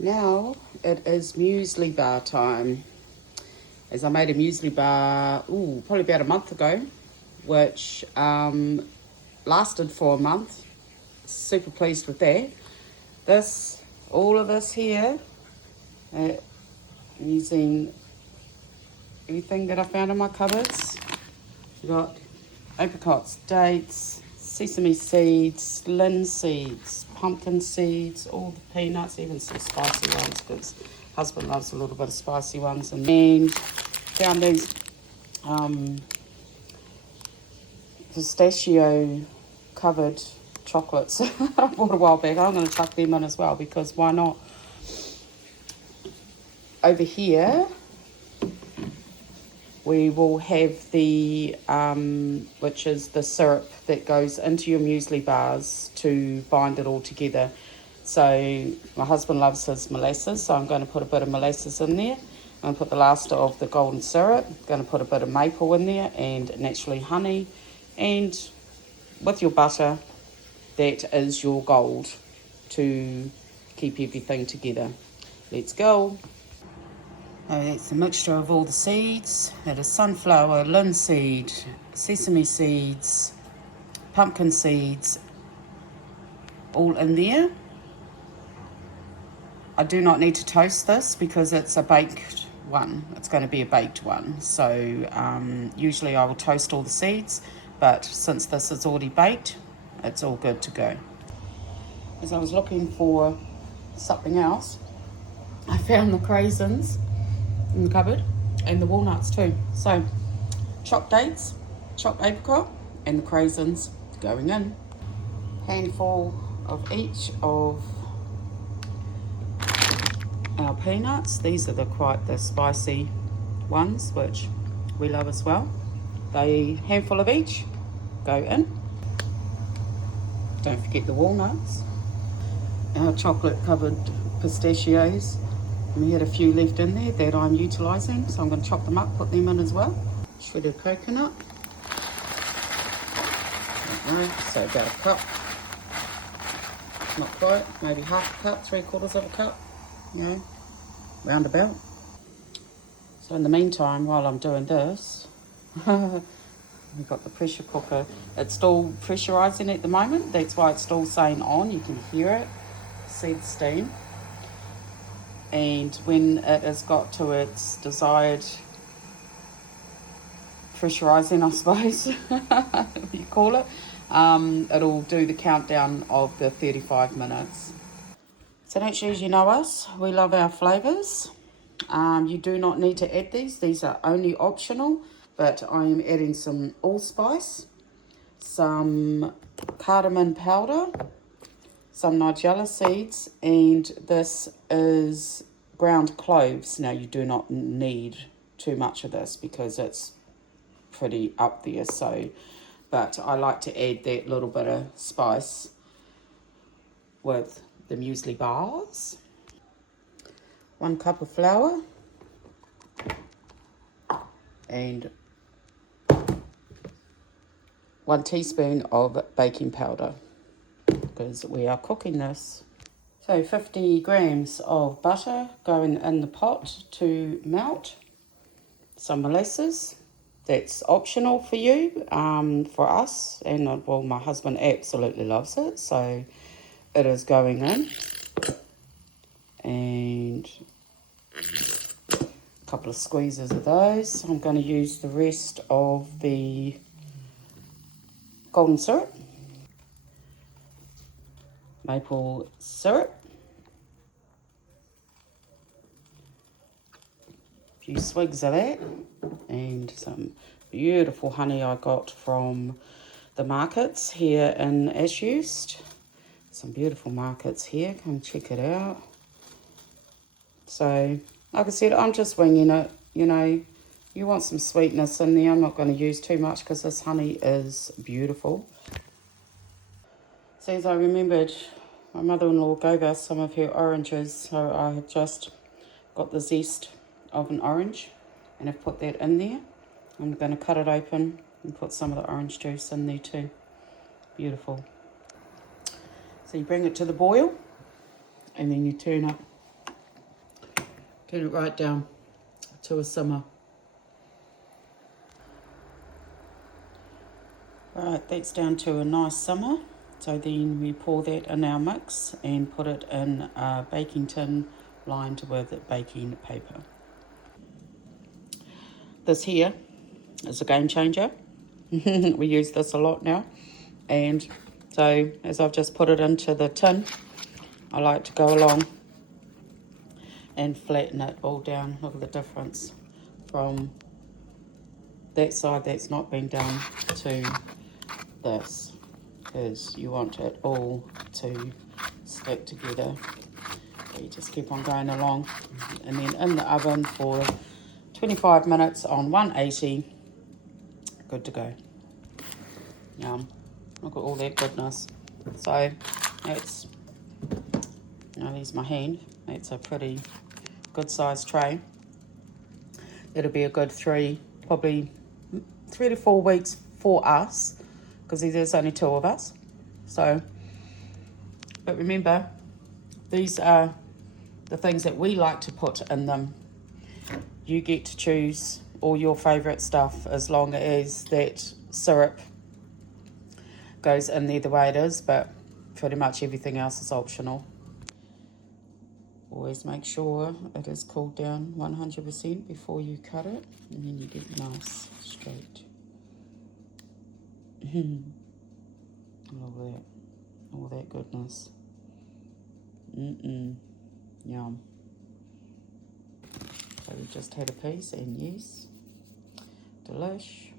Now it is muesli bar time. As I made a muesli bar, probably about a month ago, which lasted for a month. Super pleased with that. All of this here, I'm using everything that I found in my cupboards. We've got apricots, dates, sesame seeds, linseeds, pumpkin seeds, all the peanuts, even some spicy ones because husband loves a little bit of spicy ones. And found these pistachio covered chocolates I bought a while back. I'm going to chuck them in as well because why not? Over here we will have the, which is the syrup that goes into your muesli bars to bind it all together. So my husband loves his molasses, so I'm going to put a bit of molasses in there. I'm going to put the last of the golden syrup. I'm going to put a bit of maple in there and naturally honey. And with your butter, that is your gold to keep everything together. Let's go. That's a mixture of all the seeds. That is sunflower, linseed, sesame seeds, pumpkin seeds, all in there. I do not need to toast this because it's a baked one. It's going to be a baked one. So usually I will toast all the seeds, but since this is already baked, it's all good to go. As I was looking for something else, I found the craisins in the cupboard and the walnuts too. So chopped dates, chopped apricot and the craisins going in. Handful of each of our peanuts. These are quite the spicy ones which we love as well. They handful of each go in. Don't forget the walnuts. Our chocolate covered pistachios. And we had a few left in there that I'm utilising, so I'm going to chop them up, put them in as well. Shredded coconut. So about a cup. Not quite, maybe half a cup, 3/4 of a cup, roundabout. So in the meantime, while I'm doing this, we've got the pressure cooker. It's still pressurising at the moment. That's why it's still saying on. You can hear it, see the steam. And when it has got to its desired pressurising, I suppose, you call it, it'll do the countdown of the 35 minutes. So naturally, as you know us, we love our flavours. You do not need to add these. These are only optional, but I am adding some allspice, some cardamom powder, some nigella seeds, and this is ground cloves. Now you do not need too much of this because it's pretty up there, but I like to add that little bit of spice with the muesli bars. 1 cup of flour and 1 teaspoon of baking powder because we are cooking this. So 50 grams of butter going in the pot to melt. Some molasses, that's optional for you, for us, and well, my husband absolutely loves it, so it is going in. And a couple of squeezes of those. I'm going to use the rest of the golden syrup, maple syrup, a few swigs of that, and some beautiful honey I got from the markets here in Ashurst. Some beautiful markets here, come check it out. So, like I said, I'm just winging it, you want some sweetness in there. I'm not going to use too much because this honey is beautiful. So as I remembered, my mother-in-law gave us some of her oranges, so I have just got the zest of an orange and I've put that in there. I'm going to cut it open and put some of the orange juice in there too. Beautiful. So you bring it to the boil and then you turn it Turn it right down to a simmer. Right, that's down to a nice simmer. So then we pour that in our mix and put it in a baking tin lined with baking paper. This here is a game changer. We use this a lot now. And so as I've just put it into the tin, I like to go along and flatten it all down. Look at the difference from that side that's not been done to this, because you want it all to stick together. So you just keep on going along, and then in the oven for 25 minutes on 180. Good to go. Yum. Look at all that goodness. So that's, there's my hand. That's a pretty good sized tray. It'll be a good probably 3 to 4 weeks for us, because there's only 2 of us. So, but remember, these are the things that we like to put in them. You get to choose all your favourite stuff, as long as that syrup goes in there the way it is, but pretty much everything else is optional. Always make sure it is cooled down 100% before you cut it, and then you get nice straight. All that goodness. Yum. So we just had a piece, and yes, delish.